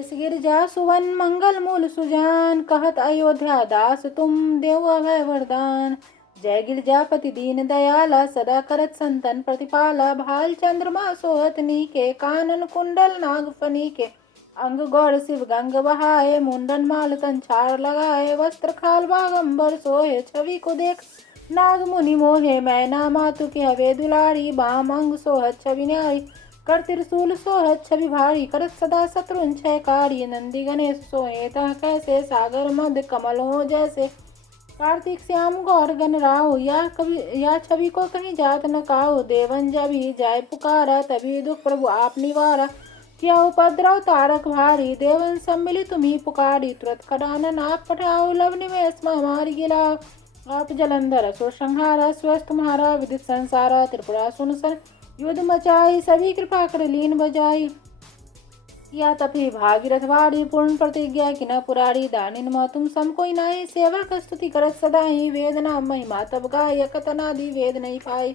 इस गिरजा सुवन मंगल मूल सुजान, कहत अयोध्या दास तुम देव अभय वरदान। जय गिरजापति दीन दयाला, सदा करत संतन प्रतिपाला। भाल चंद्रमा सोहत नीके, कानन कुंडल नाग फनीके। अंग गौर शिव गंग बहाए, मुंडन माल तन छाड़ लगाए। वस्त्र खाल बागंबर सोहे, छवि को देख नाग मुनि मोहे। मैना मातु के हवे दुलारी, बाम अंग सोहत छवि न्यारी। कर त्रिशूल सोहत छवि भारी, करत सदा शत्रुन क्षयकारी। नंदी गणेश सोहे तह कैसे, सागर मध्य कमल हो जैसे। कार्तिक श्याम गौर गण राहु, या छवि को कहीं जात न काहू। देवन जब ही जाय पुकारा, तभी दुख प्रभु आप निवारा। किया उपद्रव तारक भारी, देवन सम्मिलित तुम्ही पुकारी। तुरत करानन आप पठाओ, लव निमेष महामारी गिलाओ। आप जलंधर असुर संहारा, स्वस्थ तुम्हारा विदित संसारा। त्रिपुरा सुनसन युद्ध मचाई, सभी कृपा कर लीन बजाई। या तपी भागीरथ वारी, पूर्ण प्रतिज्ञा कि न पुरारी। दानिन मह तुम सम कोई नाई, सेवा का स्तुति करत सदाई। वेद नाम महिमा तब गाय, कतनादि वेद नहीं पाई।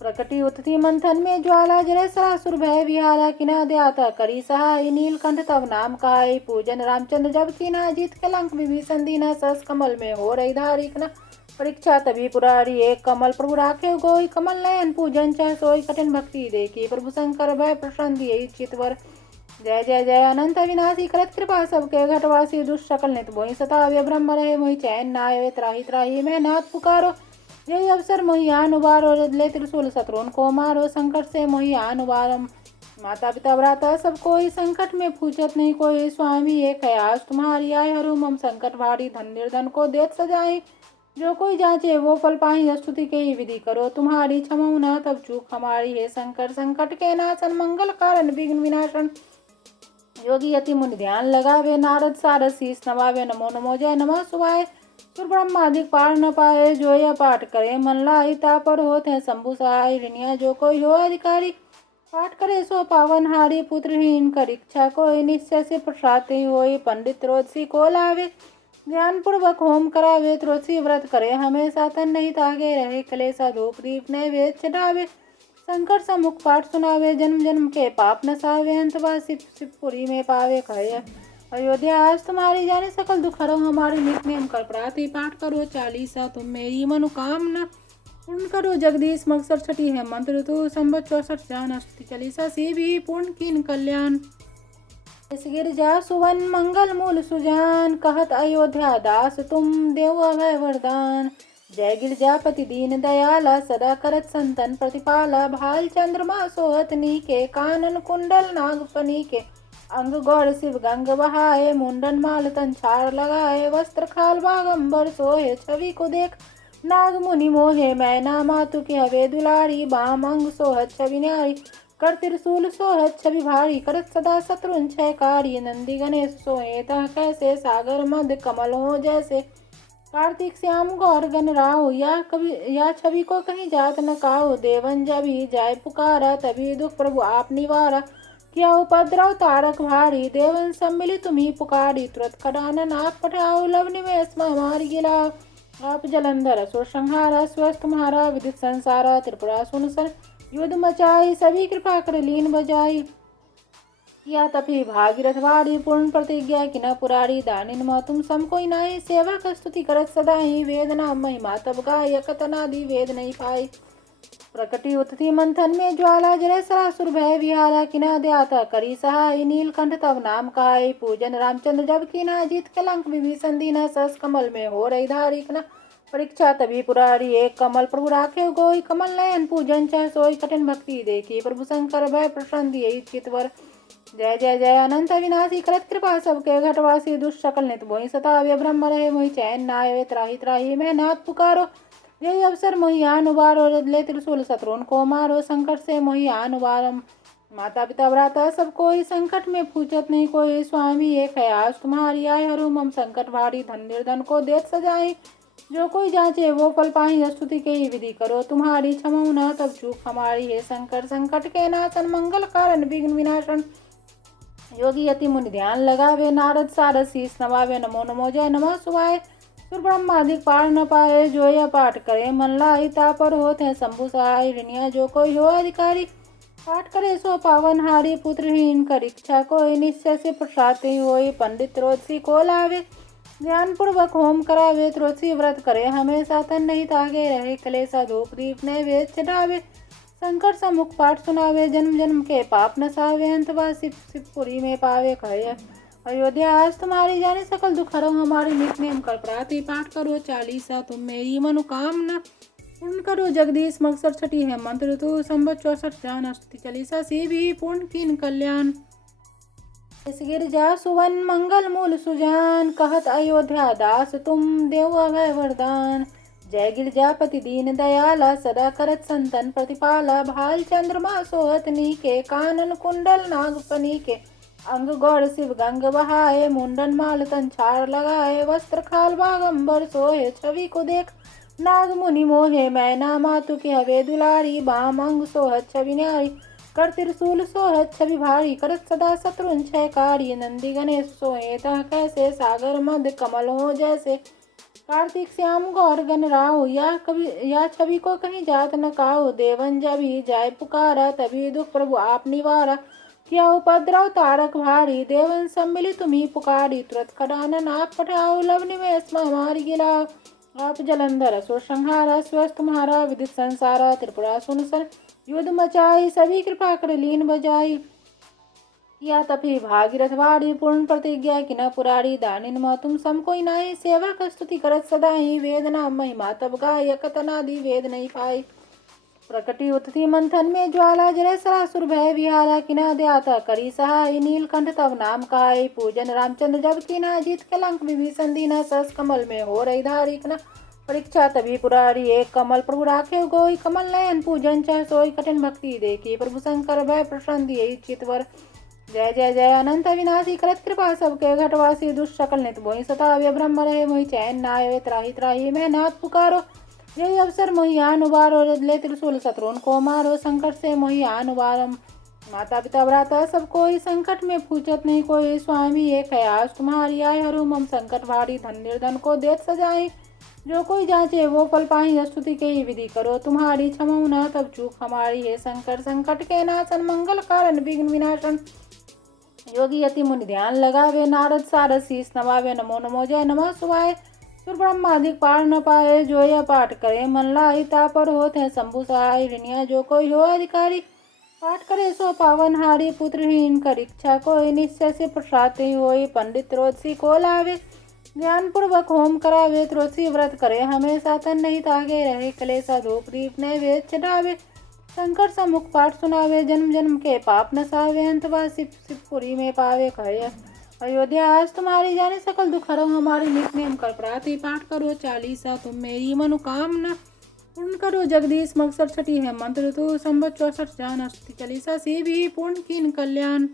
प्रकटी उत्थि मंथन में ज्वाला, जरे सरासुर भय विहाला। किना दयाता करी सहाय, नीलकंठ तब नाम कहाई। पूजन रामचंद्र जब कीना, जीत के लंक विभीषण दीना। सस कमल में हो रही धारिक न, परीक्षा तभी पुरारी। एक कमल प्रभु राखे गोई, कमल नयन पूजन चाह सोई। कठिन भक्ति देखी प्रभु शंकर, भय प्रसन्न दिए चितवर। जय जय जय अनंत अविनाशी, करत कृपा सबके घटवासी। दुष्ट सकल नित मोहि सतावे, ब्रह्म रहे मोहि चैन न आवे। त्राहि त्राहि मैं नाथ पुकारो, यही अवसर मोहि आन उबारो। ले त्रिशूल शत्रुन को मारो, संकट से मोहि आन उबारो। माता पिता भ्राता सब कोई, संकट में पूछत नहीं कोई। स्वामी एक है आस तुम्हारी, आय हरू मम संकट भारी। धन निर्धन को देत सजाई, जो कोई जांचे वो फल पाही। स्तुति के ही विधि करो तुम्हारी, क्षमऊ न तब चूक हमारी। हे शंकर संकट के नाशन, मंगल कारण विघ्न विनाशन। योगी यति मुनि ध्यान लगावे, नारद सारद शीस नवावे। नमो नमो जय नमः शिवाय, सुर ब्रह्मादिक पार न पाए। जो यह पाठ करे मन लाई, तापर होते हैं शंभु सहाय। ऋणिया जो कोई हो अधिकारी, पाठ करे सो पावन हारी। पुत्रहीन कर इच्छा कोई, निश्चय से प्रसाद ही होई। पंडित त्रोदसी को लावे, ध्यान पूर्वक होम करावे। त्रोदसी व्रत करे हमेशा, तन नहीं तागे रहे कलेसा। धूप दीप नैवेद्य चढ़ावे, संकट सम्मुख पाठ सुनावे। जन्म जन्म के पाप नसावे, अंतवासी शिवपुरी में पावे। कहे अयोध्या आज तुम्हारी, जाने सकल दुख हरो हमारी। नित नेम कर प्राति पाठ करो चालीसा, तुम मेरी मनोकामना पूर्ण करो। जगदीश मकसर छठी है मंत्र तू, संबत 64 जान। स्तुति चालीसा से भी पूर्ण कीन कल्याण। इस गिरजा सुवन मंगल मूल सुजान, कहत अयोध्या दास तुम देव अभय वरदान। जय गिरजापति दीन दयाला, सदा करत संतन प्रतिपाला। भाल चंद्रमा सोहत नीके, कानन कुंडल नाग फनीके। अंग गौर शिव गंग बहाए, मुंडन माल तन छाड़ लगाए। वस्त्र खाल बागंबर सोहे, छवि को देख नाग मुनि मोहे। मैना मातु के हवे दुलारी, बाम अंग सोहत छवि न्यारी। कर त्रिशूल सोहत छवि भारी, करत सदा शत्रुन क्षयकारी। नंदी गणेश सोहे तह कैसे, सागर मध्य कमल हो जैसे। कार्तिक श्याम गौर गण राहु, या छवि को कहीं जात न काहू। देवन जब ही जाय पुकारा, तभी दुख प्रभु आप निवारा। किया उपद्रव तारक भारी, देवन सम्मिलित तुम्ही पुकारी। तुरत करानन आप पठाओ, लव निमेष महामारी गिलाओ। आप जलंधर असुर संहारा, स्वस्थ तुम्हारा विदित संसारा। त्रिपुरा सुनसन युद्ध मचाई, सभी कृपा कर लीन बजाई। या तपी भागीरथ वारी, पूर्ण प्रतिज्ञा कि न पुरारी। दानिन मह तुम सम कोई नाई, सेवा का स्तुति करत सदाई। वेद नाम महिमा तब गाय, कतनादि वेद नहीं पाई। प्रकटी उत्थि मंथन में ज्वाला, जरे सरासुर भय विहाला। किना दयाता करी सहाय, नीलकंठ तब नाम कहाई। पूजन रामचंद्र जब कीना, जीत के लंक विभीषण दीना। सस कमल में हो रही धारिक न, परीक्षा तभी पुरारी। एक कमल प्रभु राखे गोई, कमल नयन पूजन चाह सोई। कठिन भक्ति देखी प्रभु शंकर, भय प्रसन्न दिए चितवर। जय जय जय अनंत अविनाशी, करत कृपा सबके घटवासी। दुष्ट सकल नित मोहि सतावे, ब्रह्म रहे मोहि चैन न आवे। त्राहि त्राहि मैं नाथ पुकारो, यही अवसर मोहि आन उबारो। ले त्रिशूल शत्रुन को मारो, संकट से मोहि आन उबारो। माता पिता भ्राता सब कोई, संकट में पूछत नहीं कोई। स्वामी एक है आस तुम्हारी, आय हरू मम संकट भारी। धन निर्धन को देत सजाई, जो कोई जांचे वो फल पाही। स्तुति के ही विधि करो तुम्हारी, क्षमऊ न तब चूक हमारी। हे शंकर संकट के नाशन, मंगल कारण विघ्न विनाशन। योगी यति मुनि ध्यान लगावे, नारद सारद शीस नवावे। नमो नमो जय नमः शिवाय, सुर ब्रह्मादिक पार न पाए। जो यह पाठ करे मन लाई, तापर होते हैं शंभु सहाय। ऋणिया जो कोई हो अधिकारी, पाठ करे सो पावन हारी पुत्रहीन कर इच्छा कोई निश्चय से प्रसाद होई पंडित रोजी को लावे ध्यान पूर्वक होम करावे त्रोसी व्रत करे हमेशा तन नहीं तागे रहे कलेसा धूप दीप नैवेद्य चढ़ावे संकट सम्मुख पाठ सुनावे जन्म जन्म के पाप नसावे अंतवा शिवपुरी में पावे कहे अयोध्या आज तुम्हारी जाने सकल दुख हरो हमारी नित्य नेम कर प्राति पाठ करो चालीसा तुम मेरी मनोकामना पूर्ण करो जगदीश मकसद छठी है मंत्र तू संबत 64 जान स्तुति चालीसा से भी पूर्ण कीन कल्याण गिरजा सुवन मंगल मूल सुजान कहत अयोध्या दास तुम देव अभय वरदान जय गिरजापति दीन दयाला सदा करत संतन प्रतिपाला भाल चंद्रमा सोहतनी के कानन कुंडल नागपनी के अंग गौर शिव गंग बहाए मुंडन माल तंछार लगाए वस्त्र खाल बागंबर सोहे छवि को देख नाग मुनि मोहे मैना मातु के हवे दुलारी बाम अंग सोहत छवि न्यारी कर त्रिशूल सोहत छवि भारी करत सदा शत्रुन क्षयकारी नंदी गणेश सोहे तह कैसे सागर मध्य कमल हो जैसे कार्तिक श्याम गौर गण राव या छवि को कहीं जात न काओ देवन जब ही जाय पुकारा तभी दुख प्रभु आप निवारा क्या उपद्रव तारक भारी देवन सम्मिलित तुम्ही पुकारी तुरंत खडानन आप पठाओ लव निवेश महामारी गिलाओ आप जलंधर असुर संहारा स्वस्थ महारा विदित संसारा त्रिपुरा सुनसन युद्ध मचाई सभी कृपा कर लीन बजाई या तभी भागीरथ वारी पूर्ण प्रतिज्ञा कि न पुरारी दानिन मह तुम सम कोई नाई सेवा का स्तुति करत सदा ही वेदना महिमा तब गाय कतनादि वेद नहीं पाई प्रकटी उत्थी मंथन में ज्वाला जरे सरासुर भय विहारा किना दयाता करी सहाय नीलकंठ तब नाम कहाई पूजन रामचंद्र जब कीना जीत के लंक विभीषण दीना सस कमल में हो रही धारिक न परीक्षा तभी पुरारी एक कमल प्रभु राखे गोई कमल नयन पूजन चाह सोई कठिन भक्ति देखी प्रभु शंकर भय प्रसन्न दिए चितवर जय जय जय अनंत विनाशी करत कृपा सबके घटवासी दुष्ट सकल नित मोहि सतावे ब्रह्म रहे मोहि चैन नाय त्राही त्राही मैं नाथ पुकारो यही अवसर मोहि आन उबारो ले त्रिशूल शत्रुन को मारो संकट से मोहि आन उबारम माता पिता भ्राता सब कोई संकट में पूछत नहीं कोई स्वामी एक है आज तुम्हारी आय हरु मम संकट भारी धन निर्धन को देत सजाई जो कोई जांचे वो फल पाही स्तुति के ही विधि करो तुम्हारी क्षमा न तब चूक हमारी है संकट संकट के नाशन मंगल कारण विघ्न विनाशन योगी यति मुनि ध्यान लगावे नारद सारद शीस नवावे नमो नमो जय नमः शिवाय सुर ब्रह्मादिक पार न पाए जो यह पाठ करे मन लाई तापर होते शंभु सहाय ऋणिया जो कोई हो अधिकारी पाठ करे सो पावन हारी पुत्रहीन कर इच्छा कोई निश्चय से प्रसाद होई पंडित रोजी को लावे ध्यान पूर्वक होम करावे त्रोसी व्रत करे हमेशा तन नहीं तागे रहे कलेसा धूप दीप नैवेद्य चढ़ावे संकट सम्मुख पाठ सुनावे जन्म जन्म के पाप नसावे अंतवा शिवपुरी में पावे कहे अयोध्या आज तुम्हारी जाने सकल दुख हरो हमारी नित्य नेम कर प्राति पाठ करो चालीसा तुम मेरी मनोकामना पूर्ण करो जगदीश मकसद छठी है मंत्र तू संबत 64 जान स्तुति चालीसा से भी पूर्ण कीन कल्याण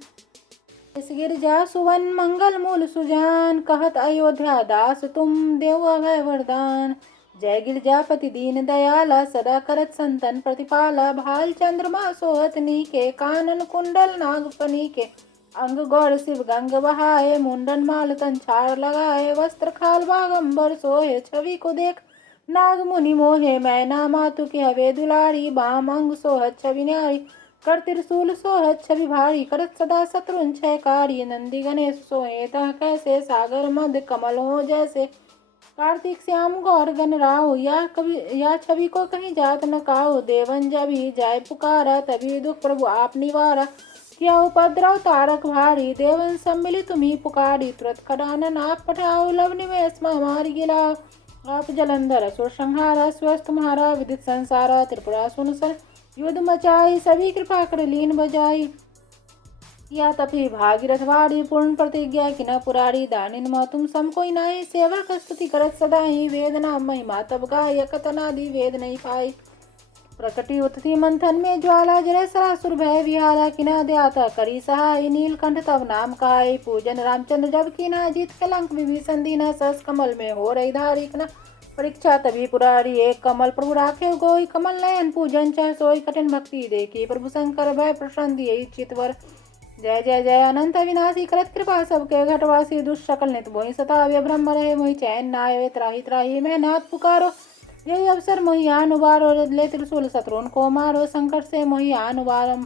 गिरजा सुवन मंगल मूल सुजान कहत अयोध्या दास तुम देव अभय वरदान जय गिरजापति दीन दयाला सदा करत संतन प्रतिपाला भाल चंद्रमा सोहतनी के कानन कुंडल नागफनी के अंग गौर शिव गंग बहाए मुंडन माल तंछार लगाए वस्त्र खाल बागंबर सोहे छवि को देख नाग मुनि मोहे मैना मातु के हवे दुलारी बाम अंग सोहत छवि न्यारी कर त्रिशूल सोहत छवि भारी करत सदा शत्रुन क्षयकारी नंदी गणेश सोहे तह कैसे सागर मध्य कमल हो जैसे कार्तिक श्याम गौर गण राव या छवि को कहीं जात न काओ देवन जब ही जाय पुकारा तभी दुख प्रभु आप निवारा क्या उपद्रव तारक भारी देवन सम्मिलित तुम्ही पुकारी तुरंत खडानन आप पठाओ लव निवेश महामारी गिलाओ आप जलंधर असुर संहारा स्वस्थ महारा विदित संसारा त्रिपुरा सुनसन युद्ध मचाई सभी कृपा कर लीन बजाई या तभी भागीरथ वारी पूर्ण प्रतिज्ञा कि न पुरारी दानिन मह तुम सम कोई नाई सेवा का स्तुति करत सदा ही वेदना महिमा तब गाय कतनादि वेद नहीं पाई प्रकटी उत्थी मंथन में ज्वाला जरे सरासुर भय विहारा किना दयाता करी सहाय नीलकंठ तब नाम कहाई पूजन रामचंद्र जब कीना जीत के लंक विभीषण दीना सस कमल में हो रही धारिक न परीक्षा तभी पुरारी एक कमल प्रभु राखे गोई कमल नयन पूजन चाह सोई कठिन भक्ति देखी प्रभु शंकर भय प्रसन्न दिए चितवर जय जय जय अनंत विनाशी करत कृपा सबके घटवासी दुष्ट सकल नित मोहि सतावे ब्रह्म रहे मोहि चैन नाय त्राही त्राही मैं नाथ पुकारो यही अवसर मोहि आन उबारो ले त्रिशूल शत्रुन को मारो संकट से मोहि आन उबारम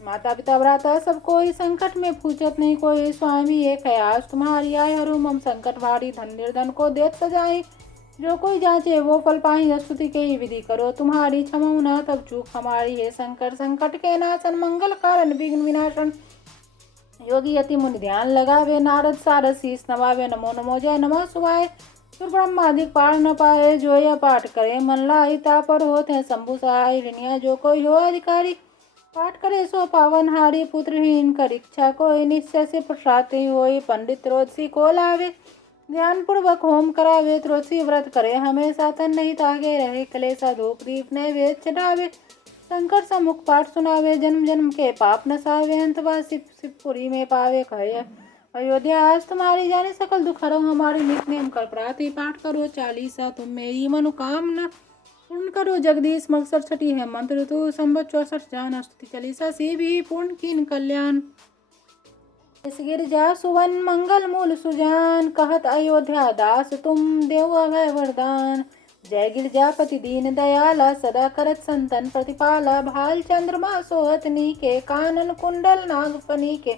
माता पिता भ्राता सब कोई संकट में पूछत नहीं कोई। स्वामी एक है आज तुम्हारी आय, हरू मम संकट भारी, धन निर्धन को देत सजाई। जो कोई जांचे वो फल पाही, स्तुति के ही विधि करो तुम्हारी। क्षमऊ न तब चूक हमारी, हे शंकर संकट के नाशन, मंगल कारण विघ्न विनाशन। योगी यति मुनि ध्यान लगावे, नारद सारद शीस नवावे। नमो नमो जय नमः शिवाय। सुर ब्रह्मादिक पार न पाए, जो यह पाठ करे मन लाई। तापर होत है शंभु सहाय, ऋणिया जो कोई हो अधिकारी। पाठ करे सो पावन हारी, पुत्रहीन कर इच्छा कोई। निश्चय से प्रसाद ही होई, पंडित त्रोदसी को लावे। ध्यान पूर्वक होम करावे, त्रोदसी व्रत करे हमेशा। तन नहीं तागे रहे कलेसा, धूप दीप नैवेद्य चढ़ावे। शंकर सम्मुख पाठ सुनावे, जन्म जन्म के पाप नसावे। अंतवा शिवपुरी में पावे कहे, अयोध्या आज तुम्हारी। जाने सकल दुख हरो हमारी, नित्य नेम कर प्राति पाठ करो चालीसा। तुम मेरी मनोकामना पूर्ण करो जगदीश। मकसद छठी है मंत्र तू, संबत 64 जान। स्तुति चालीसा से भी पूर्ण कीन कल्याण। इस गिरजा सुवन मंगल मूल सुजान, कहत अयोध्या दास तुम देव अभय वरदान। जय गिरजापति दीन दयाला, सदा करत संतन प्रतिपाला। भाल चंद्रमा सोहत नीके, कानन कुंडल नागफनी के।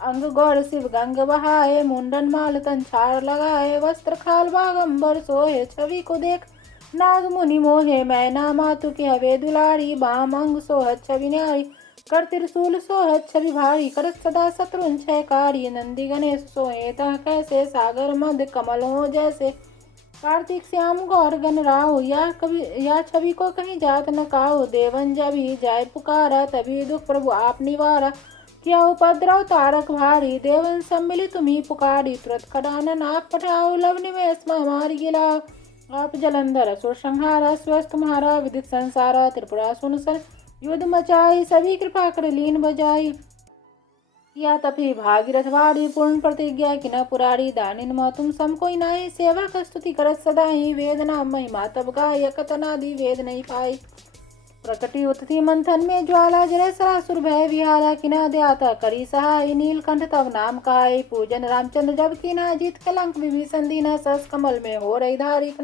अंग गौर शिव गंग बहाए, मुंडन माल तन छाड़ लगाए। वस्त्र खाल बागंबर सोहे, छवि को देख नाग मुनि मोहे। मैना मातु के हवे दुलारी, बाम अंग सोहत छवि न्यारी। कर त्रिशूल सोहत छवि भारी, करत सदा शत्रुन क्षयकारी। नंदी गणेश सोहे तह कैसे, सागर मध्य कमल हो जैसे। कार्तिक श्याम गौर गण राहु, या छवि को कहीं जात न काहू। देवन जब ही जाय पुकारा, तभी दुख प्रभु आप निवारा। किया उपद्रव तारक भारी, देवन सम्मिलित तुम्ही पुकारी। तुरत खडानन आप पठाओ, लव निवेश महामारी गिलाओ। आप जलंधर असुर संहारा, स्वस्थ तुम्हारा विदित संसारा। त्रिपुरा सुनसन युद्ध मचाई, सभी कृपा कर लीन बजाई। या तपी भागीरथ वारी, पूर्ण प्रतिज्ञा कि न पुरारी। दानिन म तुम सम कोई नाई, सेवा का स्तुति करत सदाई। वेदना महिमा तब गाय, कतनादि वेद नहीं पाई। प्रकटी उत्थि मंथन में ज्वाला, जरे सरासुर भय विहारा। किना दयाता करी सहाय, नीलकंठ तब नाम कहाई। पूजन रामचंद्र जब कीना, जीत कलंक विभीषण दीना। सस कमल में हो रही धारी,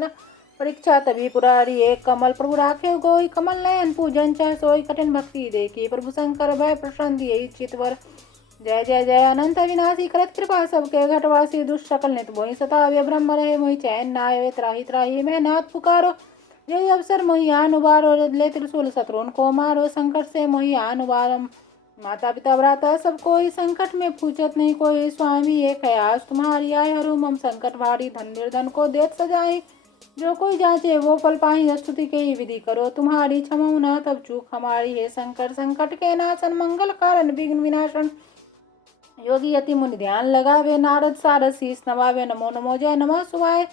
परीक्षा तभी पुरारी। एक कमल प्रभु राखे गोई, कमल नयन पूजन चाह सोई। कठिन भक्ति देखी प्रभु शंकर, भय प्रसन्न दिए चितवर। जय जय जय अनंत विनाशी, करत कृपा सबके घटवासी। दुष्ट सकल नित मोहि सतावे, ब्रह्म रहे मोहि चैन न आवे। त्राहि त्राहि मैं नाथ पुकारो, यही अवसर मोहि आन उबारो। ले त्रिशूल शत्रुन को मारो, संकट से मोहि आन उबारो। माता पिता भ्राता सब कोई संकट में पूछत नहीं कोई। स्वामी एक है आज तुम्हारी आय, हरू मम संकट भारी। धन निर्धन को देत सजाई, जो कोई जांचे वो फल पाही। स्तुति के ही विधि करो तुम्हारी, क्षमऊ न तब चूक हमारी। हे शंकर संकट के नाशन, मंगल कारण विघ्न विनाशन। योगी यति मुनि ध्यान लगावे, नारद सारद शीस नवावे। नमो नमो जय नमः शिवाय।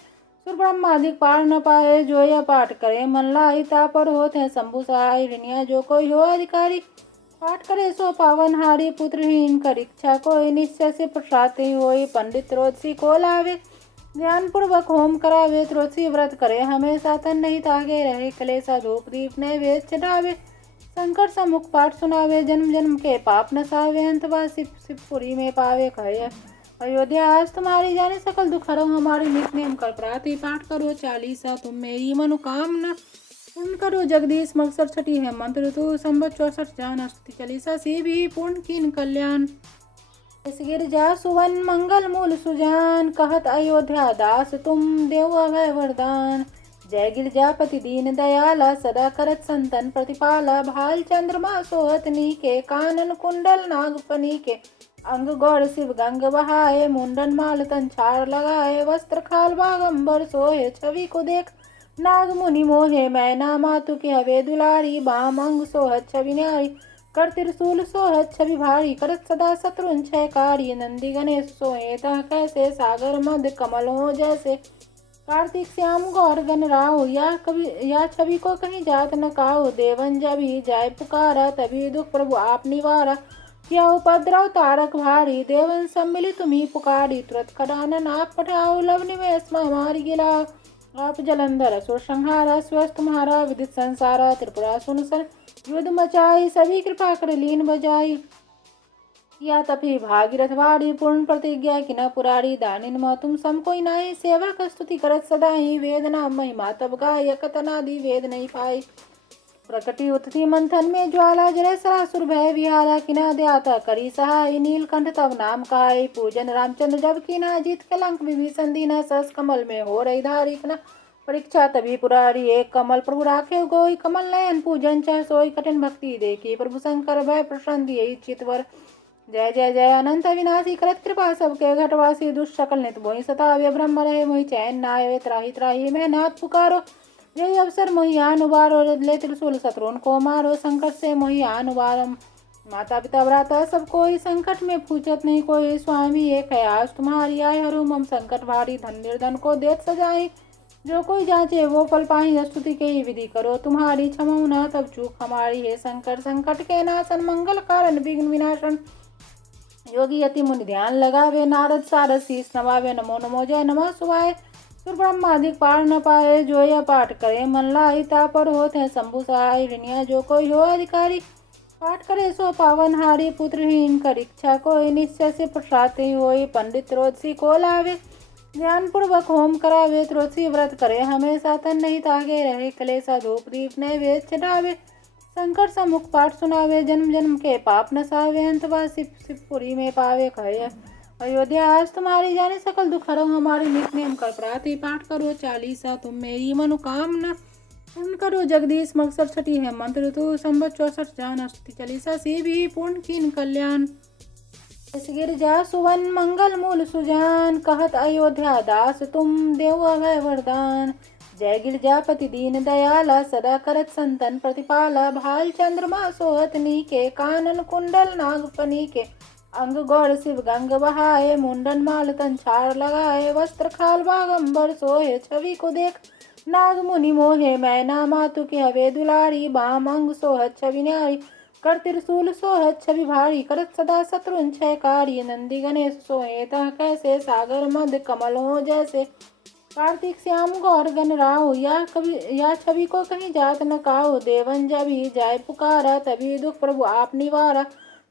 सुर ब्रह्मादिक पार न पाए, जो यह पाठ करे मन लाई। तापर होत है शंभु सहाय, ऋणिया जो कोई हो अधिकारी। पाठ करे सो पावन हारी, पुत्रहीन कर इच्छा कोई। निश्चय से प्रसाद ही होई, पंडित त्रोदसी को लावे। ध्यान पूर्वक होम करावे, त्रोदसी व्रत करे हमेशा। तन नहीं तागे रहे कलेसा, धूप दीप नैवेद्य चढ़ावे। शंकर सम्मुख पाठ सुनावे, जन्म जन्म के पाप नसावे। अंतवा शिवपुरी में पावे कहे, अयोध्या आज तुम्हारी। जाने सकल दुख हरो हमारी, नित्य नेम कर प्राति पाठ करो चालीसा। तुम मेरी मनोकामना पूर्ण करो जगदीश। मकसद छठी है मंत्र तू, संबत 64 जान। स्तुति चालीसा से भी पूर्ण कीन कल्याण। इस गिरजा सुवन मंगल मूल सुजान, कहत अयोध्या दास तुम देव अभय वरदान। जय गिरजापति दीन दयाला, सदा करत संतन प्रतिपाला। भाल चंद्रमा सोहत नीके, कानन कुंडल नागफनी के। अंग गौर शिव गंग बहाए, मुंडन माल तन छाड़ लगाए। वस्त्र खाल बागंबर सोहे, छवि को देख नाग मुनि मोहे। मैना मातु के हवे दुलारी, बाम अंग सोहत छवि न्यारी। कर त्रिशूल सोहत छवि भारी, करत सदा शत्रुन क्षयकारी। नंदी गणेश सोहे तह कैसे, सागर मध्य कमल हो जैसे। कार्तिक श्याम गौर गण राहु, या छवि को कहीं जात न काहू। देवन जब ही जाय पुकारा, तभी दुख प्रभु आप निवारा। किया उपद्रव तारक भारी, देवन सम्मिलित तुम्ही पुकारी। तुरत खडानन आप पठाओ, लव निवेश महामारी गिलाओ। आप जलंधर असुर संहारा, स्वस्थ तुम्हारा विदित संसारा। त्रिपुरा सुनसन युद्ध मचाई, सभी कृपा कर लीन बजाई। या तपी भागीरथ वारी, पूर्ण प्रतिज्ञा कि न पुरारी। दानिन म तुम सम कोई नाई, सेवा का स्तुति करत सदाई। वेदना महिमा तब गाय, कतनादि वेद नहीं पाई। प्रकटी उत्थि मंथन में ज्वाला जरे सरासुर भय विहारा किना दयाता करी सहाय नीलकंठ तब नाम कहाई पूजन रामचंद्र जब कीना जीत के लंक विभीषण दीना सस कमल में हो रही धारिकना परीक्षा तभी पुरारी एक कमल प्रभु राखे गोई कमल नयन पूजन चाह सोई कठिन भक्ति देखी प्रभु शंकर भय प्रसन्न दिए चितवर जय जय जय अनंत विनाशी करत कृपा सबके घटवासी दुष्ट सकल नित मोहि सतावे ब्रह्म रहे मोहि चैन नाय त्राही त्राही मैं नाथ पुकारो जय अवसर मोहि आन उबारो ले त्रिशूल शत्रुन को मारो संकट से मोहि आन उबारो माता पिता भ्राता सब कोई संकट में पूछत नहीं कोई स्वामी एक है आज तुम्हारी आय हरू मम संकट भारी धन निर्धन को देत सजाई जो कोई जांचे वो फल पाही स्तुति के ही विधि करो तुम्हारी क्षमा ना तब चूक हमारी है संकट के नाशन मंगल कारण विघ्न विनाशन योगी यति मुनि ध्यान लगावे नारद सारद शीस नवावे नमो नमो जय नमः शिवाय सुर ब्रह्मादिक पार न पाए जो यह पाठ करे मन लाई तापर होते हैं शंभु सहाय ऋणिया जो कोई हो अधिकारी पाठ करे सो पावन हारी पुत्रहीन कर इच्छा कोई निश्चय से प्रसाद होई पंडित रोदसी को लावे ध्यान पूर्वक होम करावे त्रोसी व्रत करे हमेशा तन नहीं तागे रहे कलेसा धूप दीप नैवेद्य चढ़ावे संकट सम्मुख पाठ सुनावे जन्म जन्म के पाप नसावे अंतवा शिवपुरी में पावे कहे अयोध्या आज तुम्हारी जाने सकल दुख हरो हमारी नित नेम कर प्रार्थी पाठ करो चालीसा तुम मेरी मनोकामना पूर्ण करो जगदीश मकसद छठी है मंत्र तू संबत 64 जान अष्टि चालीसा से भी पूर्ण कीन कल्याण गिरजा सुवन मंगल मूल सुजान कहत अयोध्या दास तुम देव अभय वरदान जय गिरजापति दीन दयाला सदा करत संतन प्रतिपाला भाल चंद्रमा सोहतनी के कानन कुंडल नागफनी के अंग गौर शिव गंग बहाए मुंडन माल तन छाड़ लगाए वस्त्र खाल बागंबर सोहे छवि को देख नाग मुनि मोहे मैना मातु के हवे दुलारी बाम अंग सोहत छवि न्यारी कर त्रिशूल सोहत छवि भारी करत सदा शत्रुन क्षयकारी नंदी गणेश सोहे तह कैसे सागर मध्य कमल हो जैसे कार्तिक श्याम गौर गण राव या छवि को कहीं जात न काहो देवन जब ही जाय पुकारा तभी दुख प्रभु आप निवारा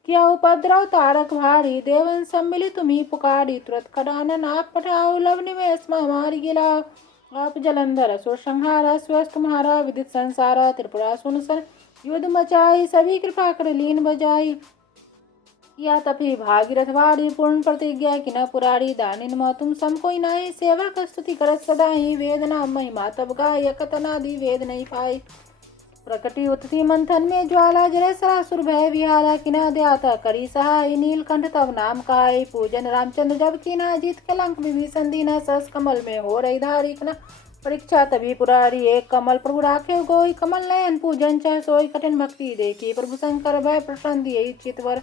किया उपद्रव तारक भारी देवन सम्मिलित तुम्ही पुकारी तुरंत खडानन आप पठाओ लव निवेश हमारी गिलाओ आप जलंधर असुर संहारा स्वस्थ तुम्हारा विदित संसारा त्रिपुरा सुनसन युद्ध मचाई सभी कृपा कर लीन बजाई या तभी भागीरथ वारी पूर्ण प्रतिज्ञा कि न पुरारी दानिन म तुम सम कोई नाई सेवक स्तुति करत सदा ही वेदना महिमा तब गाय कतनादि वेद नहीं पाई प्रकटी उत्थि मंथन में ज्वाला जरे सरासुर भय विहारा किना दयाता करी सहाय नीलकंठ तब नाम कहाई पूजन रामचंद्र जब कीना जीत के लंक विभीषण दीना सस कमल में हो रही धारिकना परीक्षा तभी पुरारी एक कमल प्रभु राखे गोई कमल नयन पूजन चाह सोई कठिन भक्ति देखी प्रभु शंकर भय प्रसन्न दिए चितवर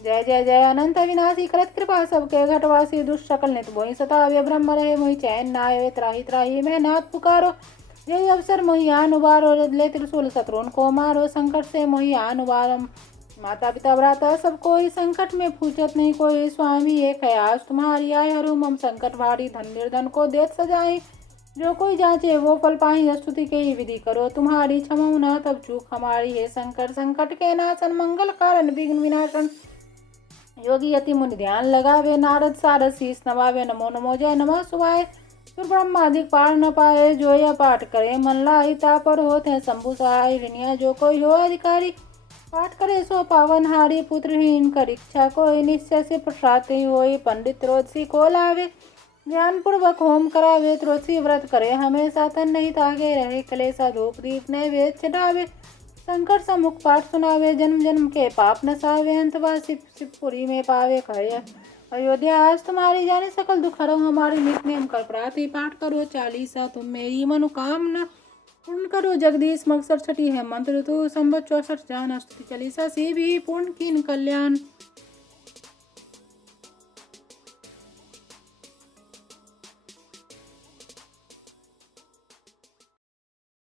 जय जय जय अनंत विनाशी करत कृपा सबके घटवासी दुष्ट सकल नित मोहि सतावे ब्रह्म रहे मोहि चैन नाय त्राही त्राही मैं नाथ पुकारो जय अवसर मोहि आन उबारो ले त्रिशूल शत्रुन को मारो संकट से मोहि आन उबारो माता पिता भ्राता सब कोई संकट में पूछत नहीं कोई स्वामी एक है आज तुम्हारी आय हरू मम संकट भारी धन निर्धन को देत सजाई जो कोई जांचे वो फल पाही स्तुति के ही विधि करो तुम्हारी क्षमा ना तब चूक हमारी है संकट के नाशन मंगल कारण विघ्न विनाशन योगी यति मुनि ध्यान लगावे नारद सारद शीस नवावे नमो नमो जय नमः शिवाय सुर ब्रह्मादिक पार न पाए जो यह पाठ करे मन लाई तापर होते हैं शंभु सहाय ऋणिया जो कोई हो अधिकारी पाठ करे सो पावन हारी पुत्रहीन कर इच्छा कोई निश्चय से प्रसाद होई पंडित रोदसी को लावे ध्यान पूर्वक होम करावे त्रोसी व्रत करे हमेशा तन नहीं तागे रहे कलेसा धूप दीप नैवेद्य चढ़ावे संकट सम्मुख पाठ सुनावे जन्म जन्म के पाप नसावे अंतवा शिवपुरी में पावे कहे अयोध्या आज तुम्हारी जाने सकल दुख हरो हमारी नित नेम कर प्रार्थी पाठ करो चालीसा तुम मेरी मनोकामना पूर्ण करो जगदीश मकसद छठी है मंत्र तू संबत 64 जान अष्टि चालीसा से भी पूर्ण कीन कल्याण।